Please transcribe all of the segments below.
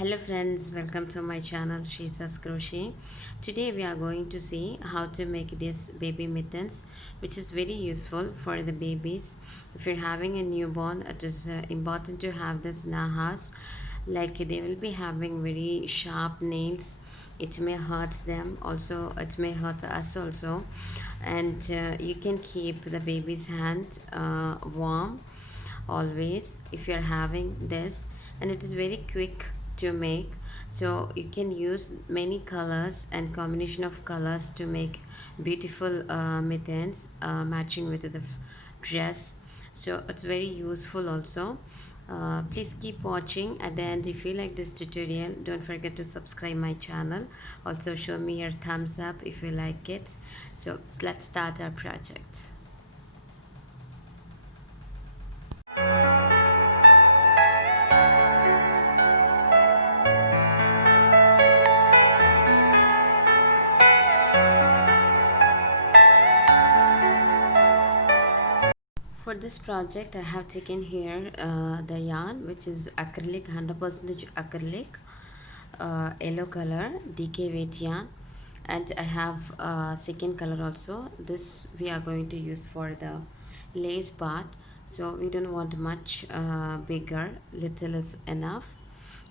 Hello friends, welcome to my channel Shaizas Crochet. Today we are going to see how to make this baby mittens, which is very useful for the babies. If you're having a newborn, it is important to have this in our house. Like they will be having very sharp nails. It may hurt them also, it may hurt us also. And you can keep the baby's hand warm always if you're having this, and it is very quick to make, so you can use many colors and combination of colors to make beautiful mittens matching with the dress. So it's very useful also. Please keep watching at the end. If you like this tutorial, don't forget to subscribe my channel. Also show me your thumbs up if you like it. So let's start our project. For this project, I have taken here the yarn, which is acrylic, 100% acrylic, yellow color, DK weight yarn, and I have second color also. This we are going to use for the lace part, so we don't want much bigger, little is enough.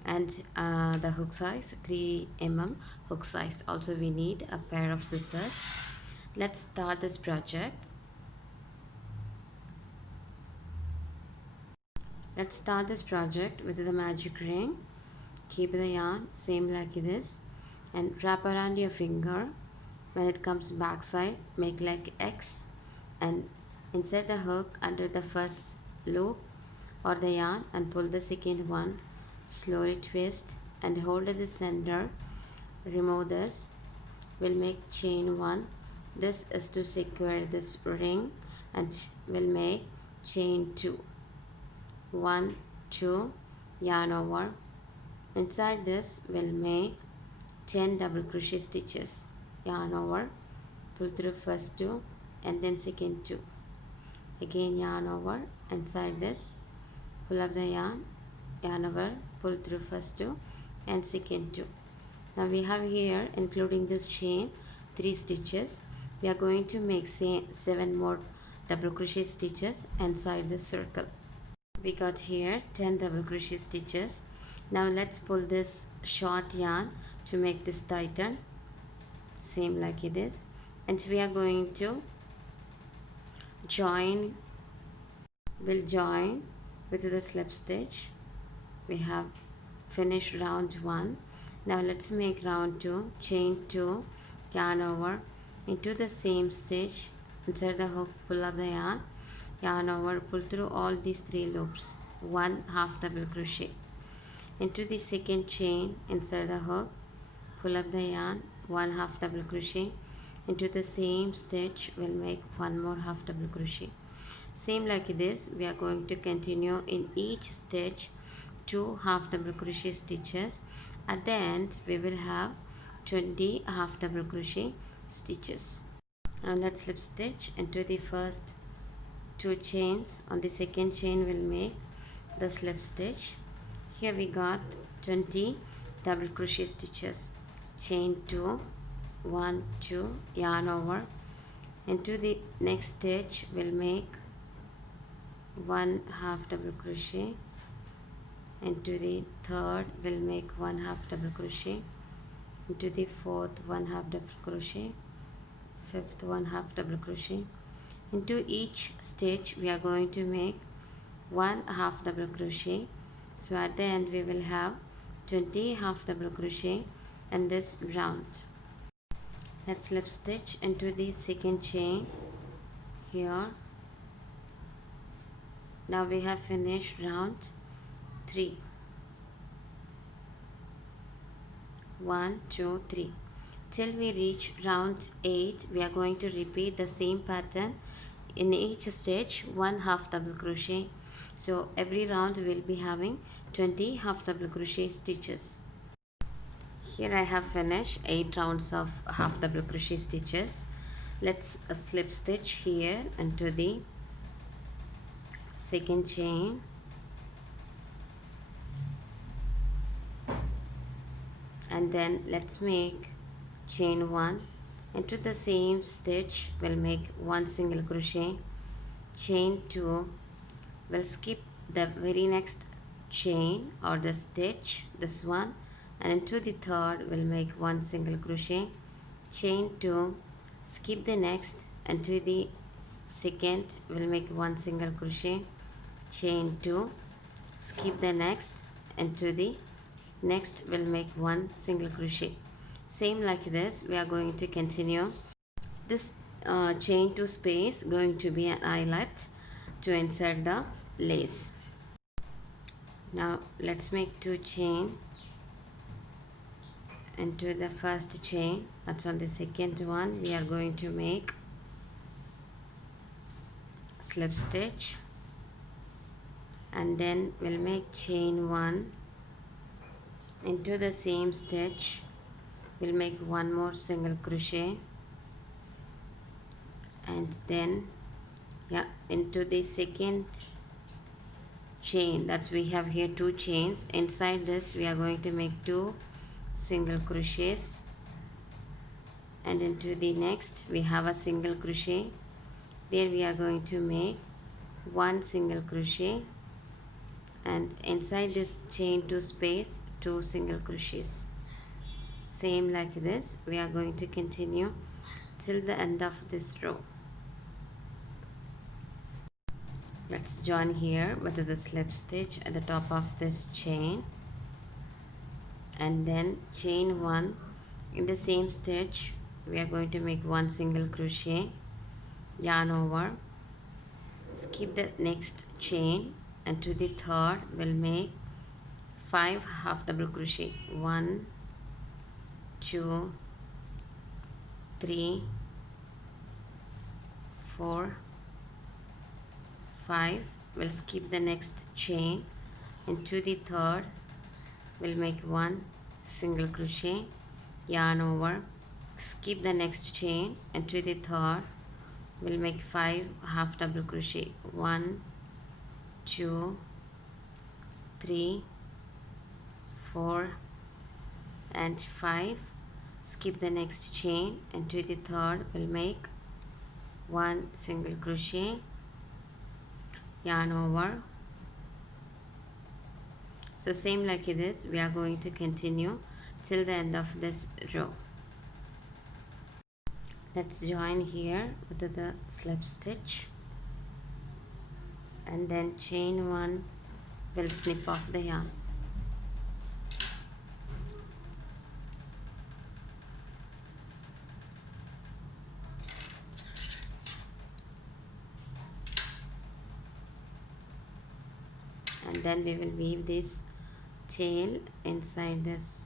And the hook size 3 mm hook size. Also we need a pair of scissors. Let's start this project. Let's start this project with the magic ring. Keep the yarn same like this and wrap around your finger. When it comes back side, make like X and insert the hook under the first loop or the yarn and pull the second one. Slowly twist and hold at the center. Remove this. We'll make chain 1. This is to secure this ring, and we'll make chain 2. 1, 2, yarn over. Inside this we'll make 10 double crochet stitches. Yarn over, pull through first 2 and then second 2. Again yarn over. Inside this, pull up the yarn over, pull through first 2 and second 2. Now we have here, including this chain, 3 stitches. We are going to make 7 more double crochet stitches inside this circle. We got here 10 double crochet stitches. Now let's pull this short yarn to make this tighten, same like it is, and we are going to join. We'll join with the slip stitch. We have finished round 1. Now let's make round 2. Chain 2, yarn over into the same stitch, insert the hook, pull up the yarn over, pull through all these 3 loops, 1 half double crochet into the second chain, insert the hook, pull up the yarn, 1 half double crochet into the same stitch. We'll make 1 more half double crochet, same like this. We are going to continue in each stitch 2 half double crochet stitches. At the end we will have 20 half double crochet stitches. Now let's slip stitch into the first 2 chains. On the second chain we'll make the slip stitch. Here we got 20 double crochet stitches. Chain 2, 1, 2, yarn over. Into the next stitch we'll make 1 half double crochet. Into the third we'll make 1 half double crochet. Into the fourth 1 half double crochet. Fifth 1 half double crochet. Into each stitch we are going to make 1 half double crochet. So at the end we will have 20 half double crochet in this round. Let's slip stitch into the second chain here. Now we have finished round 3. 1, 2, 3. Till we reach round 8, we are going to repeat the same pattern. In each stitch 1 half double crochet. So every round we will be having 20 half double crochet stitches. Here I have finished 8 rounds of half double crochet stitches. Let's slip stitch here into the second chain, and then let's make chain 1. Into the same stitch we'll make 1 single crochet, chain 2, we'll skip the very next chain or the stitch, this one, and into the third we'll make 1 single crochet, chain 2, skip the next, into the second we'll make 1 single crochet, chain 2, skip the next, into the next we'll make 1 single crochet. Same like this we are going to continue. This chain 2 space going to be an eyelet to insert the lace. Now let's make 2 chains into the first chain. That's on the second one we are going to make slip stitch, and then we'll make chain 1. Into the same stitch we'll make 1 more single crochet, and then into the second chain, that's we have here 2 chains. Inside this we are going to make 2 single crochets, and into the next we have a single crochet. There we are going to make 1 single crochet, and inside this chain 2 space 2 single crochets. Same like this we are going to continue till the end of this row. Let's join here with the slip stitch at the top of this chain, and then chain 1. In the same stitch we are going to make 1 single crochet, yarn over, skip the next chain, and to the third we'll make 5 half double crochet, 1 2 3 4 5. We'll skip the next chain, into the third we'll make 1 single crochet, yarn over, skip the next chain, into the third we'll make 5 half double crochet, 1 2 3 4 and 5. Skip the next chain, into the third we'll make 1 single crochet, yarn over. So same like this we are going to continue till the end of this row. Let's join here with the slip stitch, and then chain 1, we'll snip off the yarn. And then we will weave this tail inside this.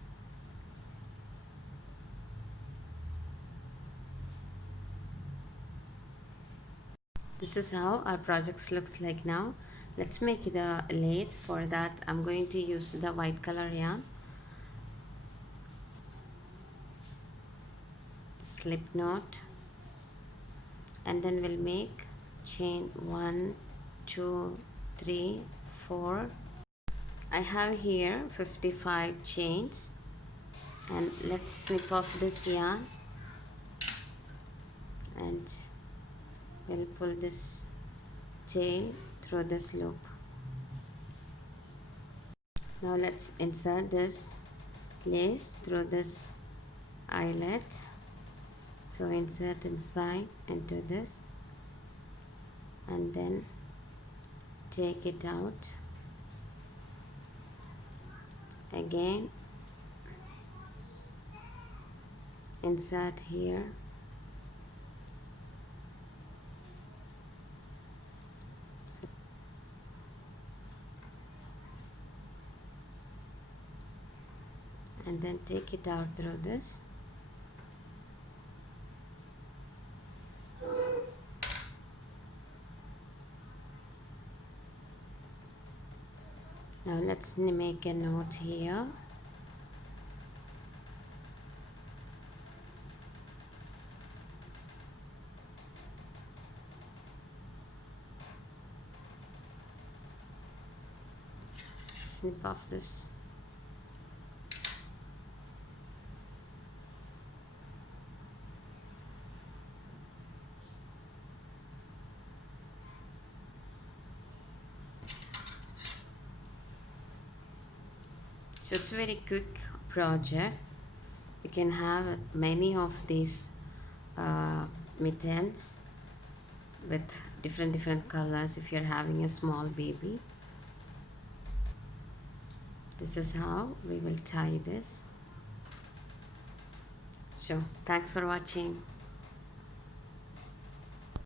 This is how our project looks like now. Let's make it a lace. For that I'm going to use the white color yarn, slip knot, and then we'll make chain 1 2 3 4. I have here 55 chains, and let's snip off this yarn, and we'll pull this tail through this loop. Now let's insert this lace through this eyelet. So insert inside into this, and then take it out again, insert here, and then take it out through this. Now let's make a knot here. Snip off this. So it's a very quick project. You can have many of these mittens with different colors if you're having a small baby. This is how we will tie this. So thanks for watching.